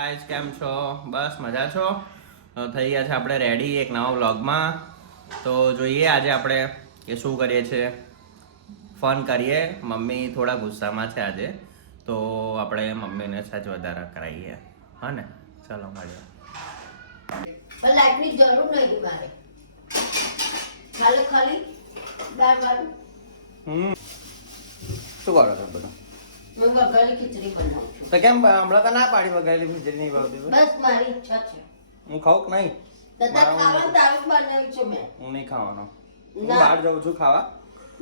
Guys કેમ છો? બસ મજા છો? તો થઈ ગયા છે આપણે રેડી એક નવા વ્લોગમાં. તો જોઈએ આજે આપણે કે શું કરીએ છીએ. ફન કરીએ. મમ્મી થોડા ગુસ્સામાં છે આજે, તો આપણે મમ્મીને સચ વધારે કરાવીએ. હા ને, ચલો મળીએ. પણ લાઈટની જરૂર નહીં મારે, ખાલી દાળ વાળું. શું કરો છો બધું? હું વઘારેલી ખીચડી બનાવું છું. તો કેમ હમણાં તો ના પાડી વઘારેલી ખીચડી નહીં ભાવતી? બસ મારી ઈચ્છા છે. હું ખાઉં કે નહીં? તથા ખાવાનું તારું બનાવ્યું છે મેં. હું નહીં ખાવાનો. હું ના. બહાર જાઉં છું ખાવા.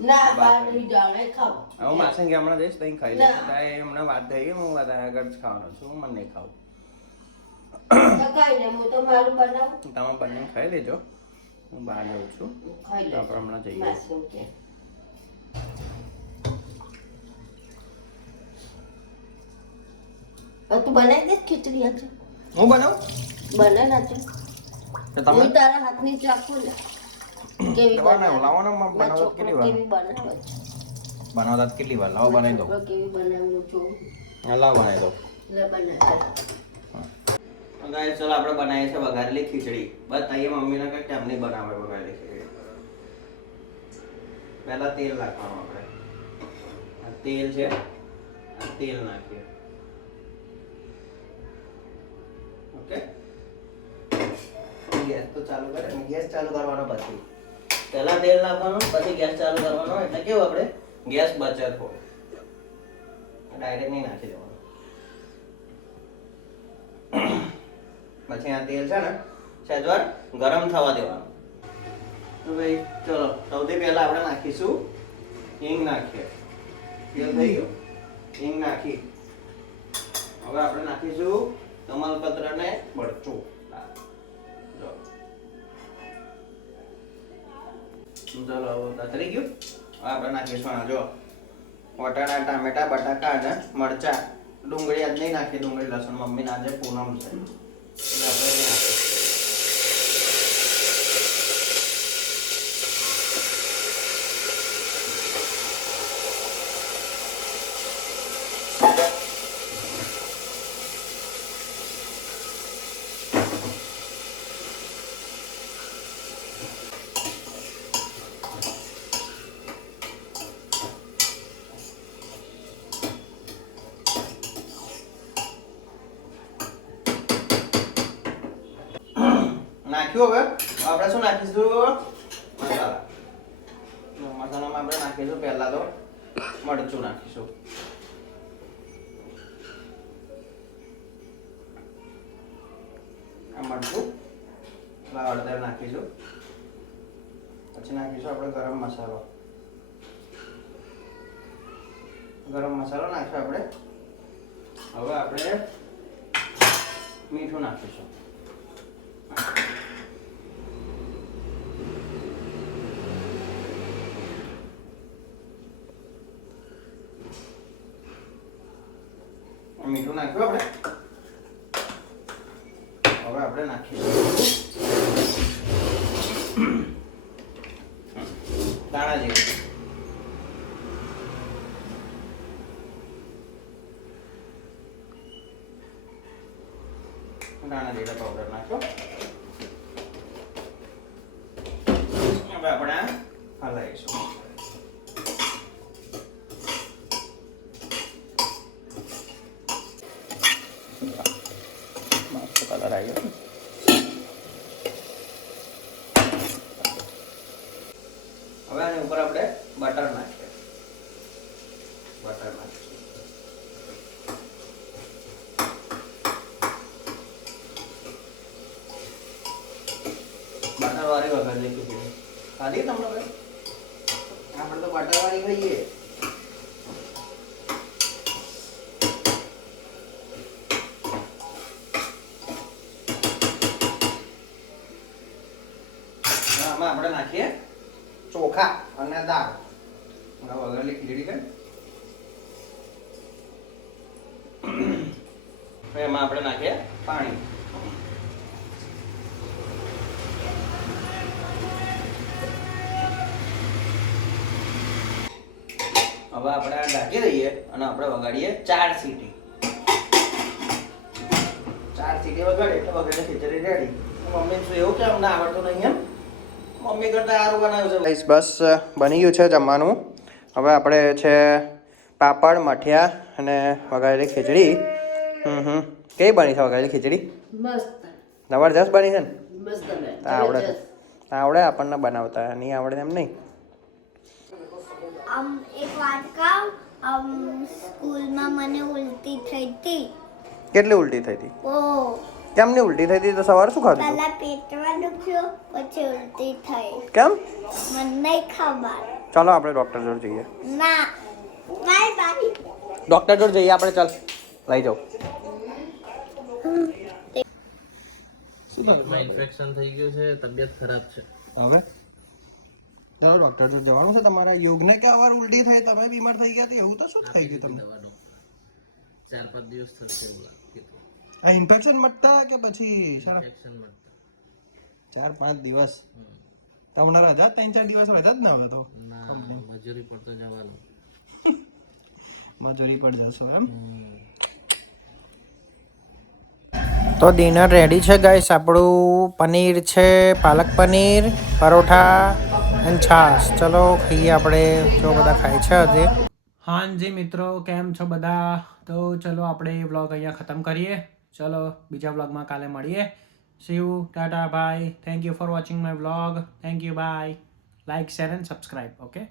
ના, બહાર નહીં જાણે ખાવું. હું માસંગી હમણાં જઈશ ત્યાં ખાઈ લઈશ. એ હમણાં વાત થઈ ગઈ, હું વધારે આગળ જ ખાવાનો છું. હું મને નહીં ખાવું. તો કાંઈ નહીં, હું તો મારું બનાવું. તમે બંને ખાઈ લેજો. હું બહાર જાઉં છું. ખાઈ લે. આપણે હમણાં જઈએ. માસું કે. તું બનાવી દે ખીચડી આજે. હું બનાવું? બનાવી નાખે. તો તમે હું તારા હાથની ચાખું ને. કેવી તમારે બનાવે? લાવવાનો મારો બનાવતા કેટલી છોકરો વાર કેવી બનાવે છે. બનાવતા કેટલી વાર લાવો બનાવી દો. છોકરો કેવી બનાવું છું. લાવો બનાવી દો. લે બનાવે. ગાઈસ ચલો આપણે બનાવીએ છે વઘારેલી ખીચડી. બતાવીએ મમ્મીને કે કેમની બનાવે વઘારેલી ખીચડી. પહેલા તેલ નાખવાનું આપણે. આ તેલ છે, આ તેલ નાખીએ. ઓકે, ગેસ તો ચાલુ કરે. ગેસ ચાલુ કરવાનો પછી પહેલા તેલ નાખવાનું, પછી ગેસ ચાલુ કરવાનો. એટલે કેવું આપણે ગેસ બચત હોય. ડાયરેક્ટ નહીં નાખી દેવાનું. પછી આ તેલ છે ને સહેજવાર ગરમ થવા દેવાનું. તો ભાઈ ચલો સૌથી પહેલા આપણે નાખીશું હિંગ. નાખીએ. તેલ થઈ ગયું, હિંગ નાખી. હવે આપણે નાખીશું તમાલપત્ર ને મરચું. જો ચલો તતરી ગયું. હવે આપણે નાખીશું આ જો વટાણા, ટામેટા, બટાકા અને મરચા. ડુંગળી આજ નહીં નાખી. ડુંગળી લસણ મમ્મીને આજે પૂનમ છે. નાખ્યું. હવે આપણે શું નાખીશું? મસાલા. મસાલામાં આપણે નાખીશું પહેલા તો મરચું નાખીશું. આ મરચું હળદર નાખીશું. પછી નાખીશું આપણે ગરમ મસાલો. ગરમ મસાલો નાખ્યો આપણે. હવે આપણે મીઠું નાખીશું. મીઠું નાખ્યું આપણે. હવે આપણે નાખીશું દાણા જીરું. દાણા જીરા પાવડર નાખ્યો. હવે આપણે હલાવીશું. કલર આવી ગયો. હવે આની ઉપર આપણે બટર નાખીએ. બટર નાખીશું. બટર વાળી વઘારેલી ખીચડી ખાધી તમને ભાઈ? આપણે તો બટર વાળી ખાઈએ. આમાં આપણે નાખીએ ચોખા અને દાળ. વઘારેલી ખીચડી છે. એમાં આપણે નાખીએ પાણી. હવે આપણે આ ઢાંકી દઈએ અને આપણે વગાડીએ 4 સીટી. સીટી વગાડે એટલે વગાડે ખીચડી રેડી. મમ્મી શું એવું કે અમને આવડતું નહીં એમ? મમ્મી કરતા સારું બનાવ્યું છે. બસ બની ગયું છે જમવાનું. હવે આપણે છે પાપડ મઠિયા અને વઘારેલી ખીચડી. કેવી બની છે વઘારેલી ખીચડી? મસ્ત જબરજસ્ત બની છે ને? મસ્ત આવડે આવડે આપણને બનાવતા, નહીં આવડે એમ નહીં. એક વાત કહું, સ્કૂલમાં મને ઉલટી થઈ હતી. કેટલી ઉલટી થઈ હતી? ઓ કેમ નહીં ઉલટી થઈ હતી? તો સવારે શું ખાધું? પહેલા પેટમાં દુખ્યું, પછી ઉલટી થઈ. કેમ? મને નહીં ખબર. ચાલો આપણે ડૉક્ટર જોડે જઈએ. ના બાય બાય. ડૉક્ટર જોડે જઈએ આપણે. ચાલ લઈ જાઓ. ઇન્ફેક્શન થઈ ગયું છે, તબિયત ખરાબ છે. હવે ચાલો ડૉક્ટર જોડે જવાનું છે તમારા. યોગને કે વાર ઉલટી થઈ, તમે બીમાર થઈ ગયા તો એવું તો શું થઈ ગયું તમને? દવાનો 4-5 દિવસ થશે એવું કીધું. આ ઇન્ફેક્શન મટતા કે પછી ઇન્ફેક્શન માટે 4-5 દિવસ તમને રજા? 3-4 દિવસ રજા જ ના આવે તો ના મજૂરી પર તો જવાનું. મજૂરી પર જશો એમ? તો ડિનર રેડી છે ગાઈસ. આપણું પનીર છે, પાલક પનીર, પરોઠા અને છાશ. ચલો ખાઈએ આપણે. જો બધા ખાય છે આજે. હાજી મિત્રો, કેમ છો બધા? તો ચલો આપણે વ્લોગ અહીંયા ખતમ કરીએ. ચલો બીજા વ્લોગમાં કાલે મળીએ. See you, tata, bye. Thank you for watching my vlog. Thank you, bye. Like, share and subscribe. Okay.